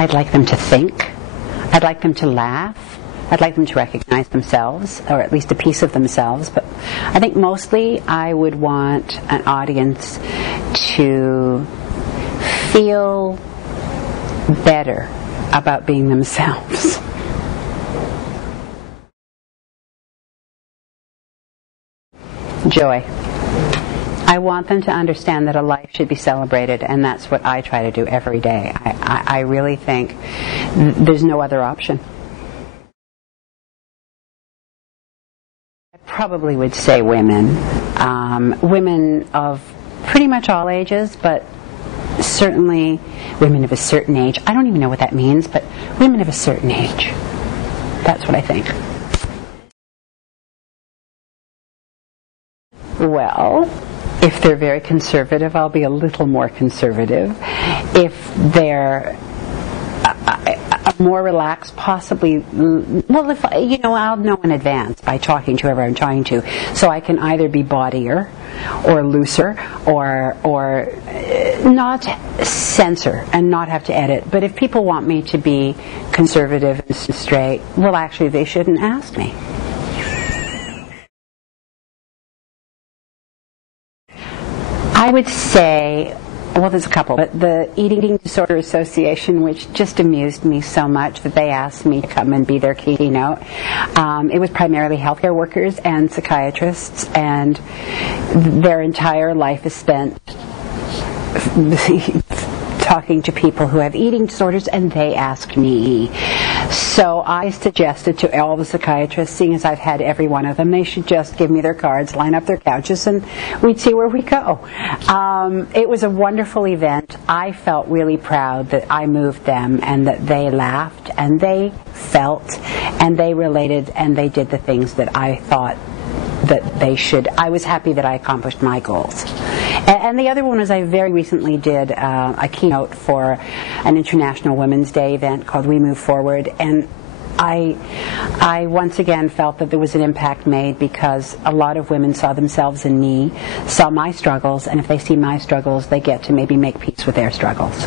I'd like them to think. I'd like them to laugh. I'd like them to recognize themselves, or at least a piece of themselves. But I think mostly I would want an audience to feel better about being themselves. Joy. I want them to understand that a life should be celebrated, and that's what I try to do every day. I really think there's no other option. I probably would say women. Women of pretty much all ages, but certainly women of a certain age. I don't even know what that means, but women of a certain age. That's what I think. Well, if they're very conservative, I'll be a little more conservative. If they're more relaxed, possibly, well, if I'll know in advance by talking to whoever I'm talking to, so I can either be bawdier or looser or not censor and not have to edit. But if people want me to be conservative and straight, well, actually, they shouldn't ask me. I would say, well, there's a couple, but the Eating Disorder Association, which just amused me so much that they asked me to come and be their keynote. It was primarily healthcare workers and psychiatrists, and their entire life is spent talking to people who have eating disorders, and they asked me. So I suggested to all the psychiatrists, seeing as I've had every one of them, they should just give me their cards, line up their couches, and we'd see where we go. It was a wonderful event. I felt really proud that I moved them and that they laughed and they felt and they related and they did the things that I thought that they should. I was happy that I accomplished my goals. And the other one was I very recently did a keynote for an International Women's Day event called We Move Forward, and I once again felt that there was an impact made because a lot of women saw themselves in me, saw my struggles, and if they see my struggles, they get to maybe make peace with their struggles.